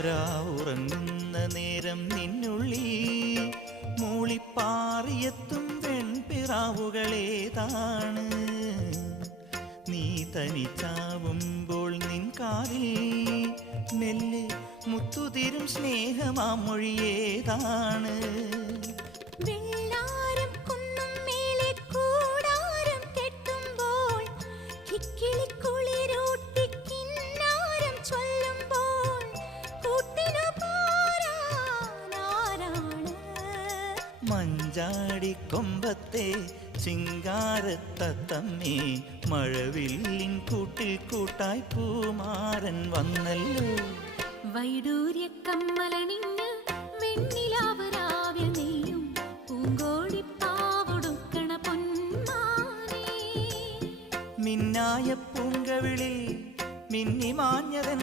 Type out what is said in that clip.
രാവുറങ്ങുന്ന നേരം നിന്നുള്ളി. മൂളിപ്പാറിയെത്തും പെൺപിറാവുകളേതാണ്. നീ തനിച്ചാവുമ്പോൾ നിൻ കാതിൽ മെല്ലെ മുത്തുതിരും സ്നേഹമാമൊഴിയേതാണ് മഞ്ചാടി കൊമ്പത്തെ ചിങ്കാരത്തത്തമ്മേ മഴവില്ലിൻ കൂട്ടിൽ കൂട്ടായി പൂമാരൻ വന്നല്ലോ. വൈഡൂര്യ കമ്മലണിഞ്ഞ് വെണ്ണിലാവരാവിൽ നെയ്യും പൂങ്കോടി പാവൊടുക്കണ പൊന്മാനേ. മിന്നായ പൂങ്കവിളിൽ മിന്നിമാഞ്ഞതൻ